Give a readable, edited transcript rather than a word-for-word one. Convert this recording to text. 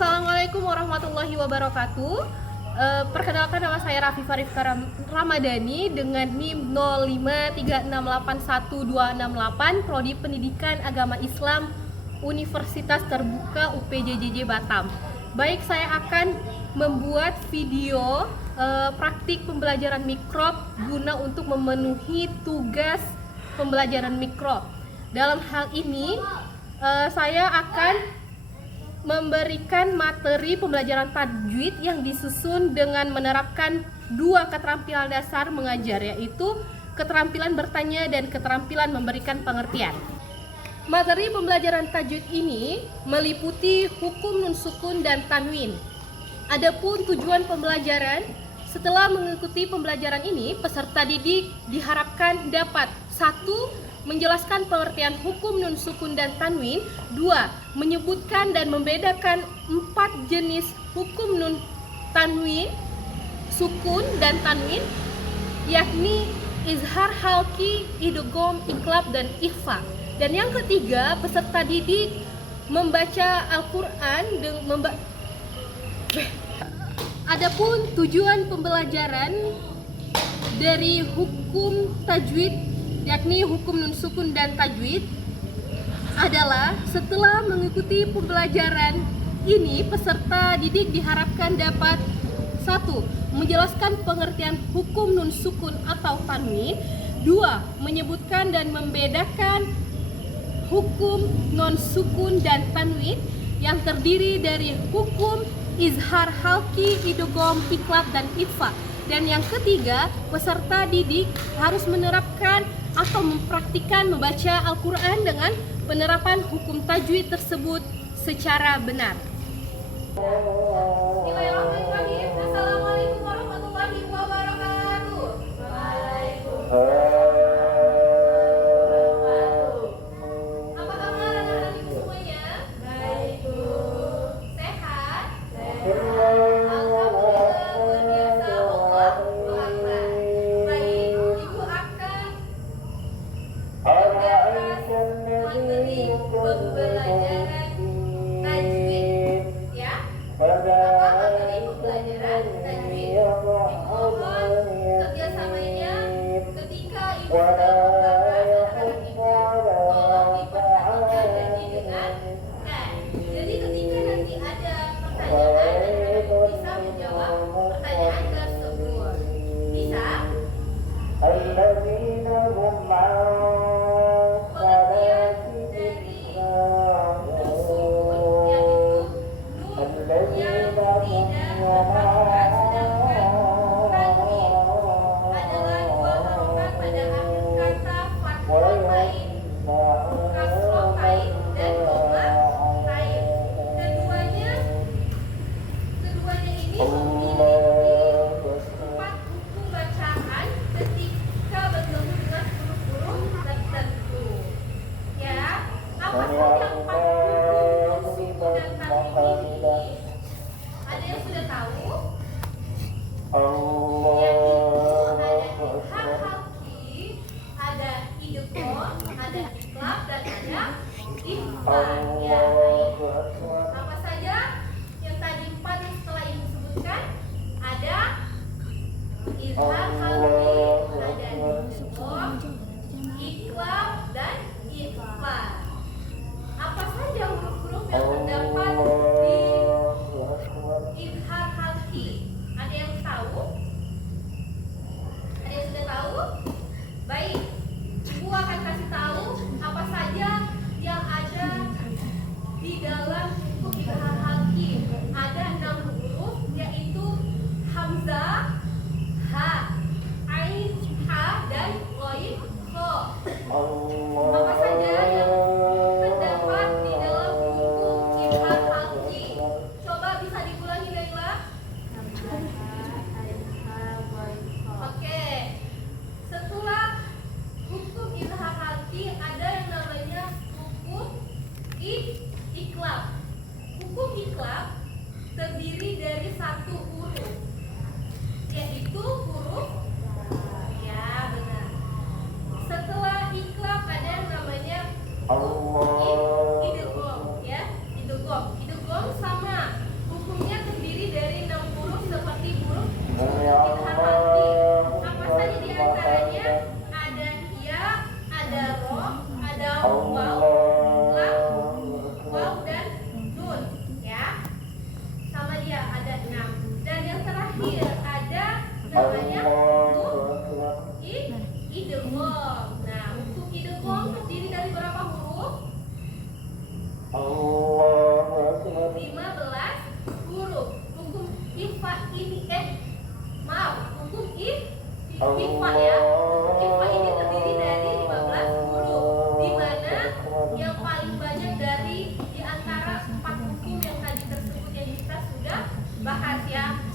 Assalamualaikum warahmatullahi wabarakatuh. Perkenalkan, nama saya Rafifah Rifka Ramadhani dengan NIM 053681268, Prodi Pendidikan Agama Islam Universitas Terbuka UPJJJ Batam. Baik, saya akan membuat video praktik pembelajaran mikrob guna untuk memenuhi tugas pembelajaran mikrob. Dalam hal ini saya akan memberikan materi pembelajaran tajwid yang disusun dengan menerapkan dua keterampilan dasar mengajar, yaitu keterampilan bertanya dan keterampilan memberikan pengertian. Materi pembelajaran tajwid ini meliputi hukum nun sukun dan tanwin. Adapun tujuan pembelajaran, setelah mengikuti pembelajaran ini, peserta didik diharapkan dapat: 1. Menjelaskan pengertian hukum nun sukun dan tanwin. 2. Menyebutkan dan membedakan 4 jenis hukum nun tanwin, sukun dan tanwin, yakni izhar, halki, idgham, iqlab, dan ikhfa. Dan yang ketiga, peserta didik membaca Al-Quran Adapun tujuan pembelajaran dari hukum tajwid, yakni hukum nun sukun dan tajwid, adalah setelah mengikuti pembelajaran ini, peserta didik diharapkan dapat: 1. Menjelaskan pengertian hukum nun sukun atau tanwin. 2. Menyebutkan dan membedakan hukum non sukun dan tanwin yang terdiri dari hukum izhar, halki, idgham, iqlab, dan ikhfa. Dan yang ketiga, peserta didik harus menerapkan atau mempraktikkan membaca Al-Quran dengan penerapan hukum tajwid tersebut secara benar. Bismillahirrahmanirrahim. Assalamualaikum warahmatullahi wabarakatuh. Waalaikumsalam. Apa kabar anak-anak ibu semuanya? Baik, Bu. Sehat? Sehat. Alhamdulillah, luar biasa. Allahu Akbar. Baik, Ibu akan membahas materi pembelajaran tajwid, ya. Apa materi pembelajaran tajwid? Mohon kerjasamanya ketika Ibu sedang membahas anak-anak Ibu, tolong diperhatikan dan didengarkan. Jadi ketika nanti ada pertanyaan, anak-anak Ibu bisa menjawab pertanyaan tersebut. Bisa? Apa saja yang tadi 4 yang setelah Ibu sebutkan? Ada izhar, halki, ada idgham, iqlab, dan ikhfa. Apa saja huruf-huruf yang terdapat di izhar, halki? Ada yang tahu? Ada yang sudah tahu? Baik, Ibu akan kasih tahu apa saja yang ada di dalam hukum izhar halki. Ada 6 huruf, yaitu hamzah, ha, ain, ha, dan ghain, kha. Apa saja yang terdapat di dalam hukum izhar halki? Coba bisa diulangi, Laila. Oke. Setelah hukum izhar halki ada yang namanya hukum iqlab. Hukum iqlab terdiri dari 1 huruf, yaitu huruf ya, benar. Setelah iqlab ada yang namanya hukum idgham, ya. Idgham sama ya.